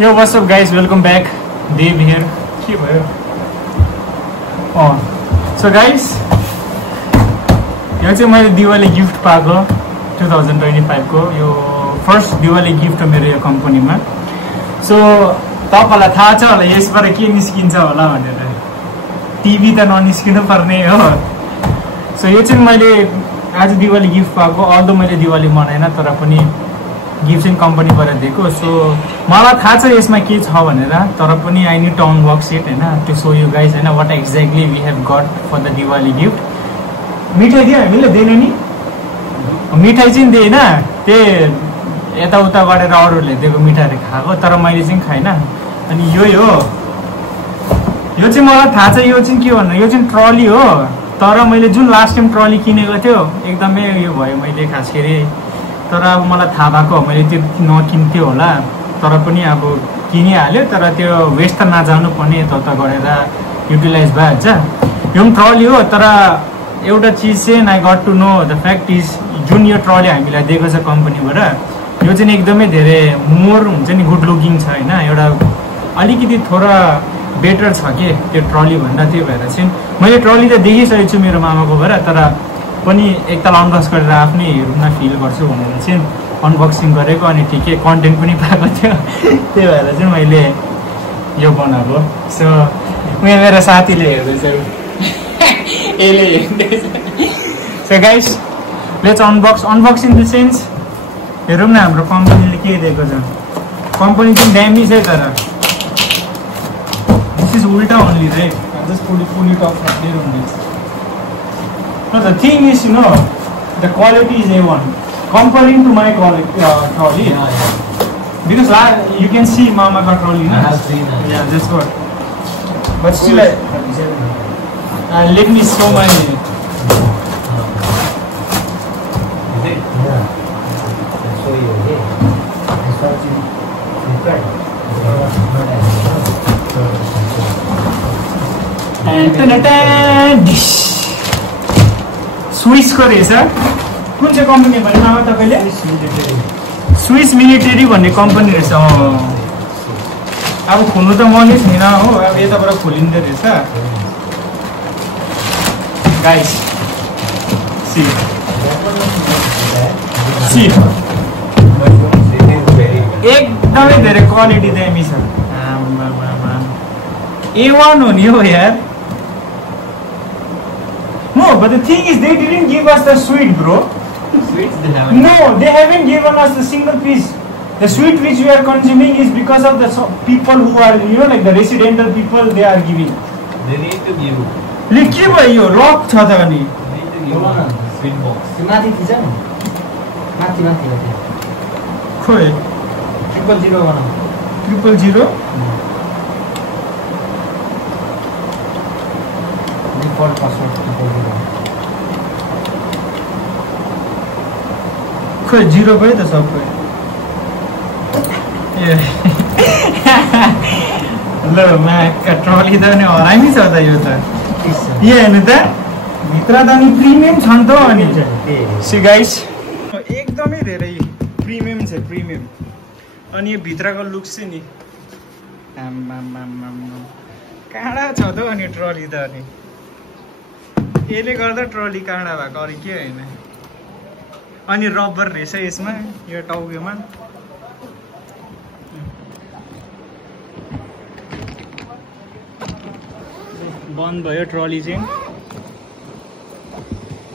Yo, what's up guys, welcome back. Dave here. के भयो? So guys, यो चाहिँ मैले दिवाली गिफ्ट पाएको 2025 को यो फर्स्ट दिवाली गिफ्ट हो मेरो यो कम्पनीमा. सो तपाईलाई थाहा छ होला यसबाट के निस्किन्छ होला भनेर. टिभी त ननिस्किनु पर्ने हो. सो यो चाहिँ मैले आज दिवाली गिफ्ट पाएको. अल्दो मैले दिवाली मनाएन तर पनि गिफ्ट चाहिँ कम्पनीबाट दिएको. सो मलाई थाहा छ यसमा के छ भनेर, तर पनि I need to unbox it हैन, टु शो यु गाइज हैन what exactly we have got for the Diwali gift. मिठाई दियो हामीले दिएन नि, मिठाई चाहिँ दिएन, त्यही यताउता गरेर अरूले दिएको मिठाईहरू खाएको, तर मैले चाहिँ खाइनँ. अनि यो चाहिँ मलाई थाहा छ यो चाहिँ के भन्नु, यो चाहिँ ट्रली हो. तर मैले जुन लास्ट टाइम ट्रली किनेको थियो एकदमै यो भयो मैले खास गरी. तर अब मलाई थाहा भएको मैले त्यो नकिन्थ्यो होला, तर पनि अब किनिहाल्यो. तर त्यो वेस्ट त नजानु पर्ने, यता गरेर युटिलाइज भइहाल्छ. यो पनि ट्रली हो, तर एउटा चिज चाहिँ I got to know the fact is जुन यो ट्रली हामीलाई दिएको छ कम्पनीबाट, यो चाहिँ एकदमै धेरै मोर हुन्छ नि गुड लुकिङ छ होइन. एउटा अलिकति थोडा बेटर छ के त्यो ट्रली भन्दा. त्यो भएर चाहिँ मैले ट्रली त देखिसकेको छु मेरो मामाकोबाट, तर पनि एकताल अनबक्स गरेर आफ्नै हेर्न फिल गर्छु भनेर चाहिँ अनबक्सिङ गरेको. अनि ठिकै कन्टेन्ट पनि पाएको थियो, त्यही भएर चाहिँ मैले यो बनाएको. सो उयो मेरो साथीले हेर्दैछ, यसले हेर्दैछ. So guys let's unbox in the sense हेरौँ न हाम्रो कम्पनीले के दिएको छ. कम्पनी चाहिँ ड्यामी छ, तर दिस इज उल्टा only right. Just pull it off from this. No, the thing is, you know, the quality is A1 comparing to my quality trolley. Yeah. Because you can see Mama got trolley. I have seen that. Yeah, just good. But still, let me show my. Is it? Yeah. I'll show you again. I start in and dish. स्विसको रहेछ. कुन चाहिँ company भन्नु मामा तपाईँले? Swiss military भन्ने company रहेछ. अब खुल्नु त मनै छैन हो, अब यताबाट खोलिँदो रहेछ गाइस. सी एकदमै धेरै क्वालिटी दामी छ. A1 हो नि हो यार. No, but the thing is, they didn't give us the sweet, bro. Sweets they haven't. No, they haven't given us the single piece. The sweet which we are consuming is because of the people who are, you know, like the residential people, they are giving. They need to give. Like के भयो rock छ त अनि. They need to give one sweet box. माथि थिन्छ नि, माथि खोइ 000 बनाऊ. 000 डिफल्ट पासवर्ड 000. खोइ 0 भयो त सबै. ल माका ट्रली त नि हरामी छ त यो त. यो हेर्नु त भित्र त अनि प्रिमियम छ नि त. अनि सी गाइस एकदमै धेरै प्रिमियम छ, प्रिमियम. अनि यो भित्रको लुक्स चाहिँ नि काँडा छ त अनि ट्रली त. अनि यसले गर्दा ट्रली काँडा भएको, अरू के होइन. अनि रबर रहेछ यसमा, यो टाउकोमा. बन्द भयो ट्रली चाहिँ.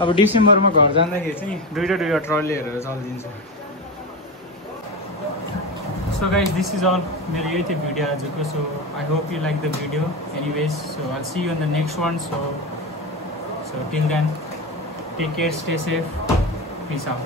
अब डिसेम्बरमा घर जाँदाखेरि चाहिँ दुईवटा ट्रलीहरू चलिदिन्छ. So guys this is all. मेरो यही थियो भिडियो आजको. So I hope you like the video anyways. So I see you in the next one. So till then, take care, stay safe, peace out.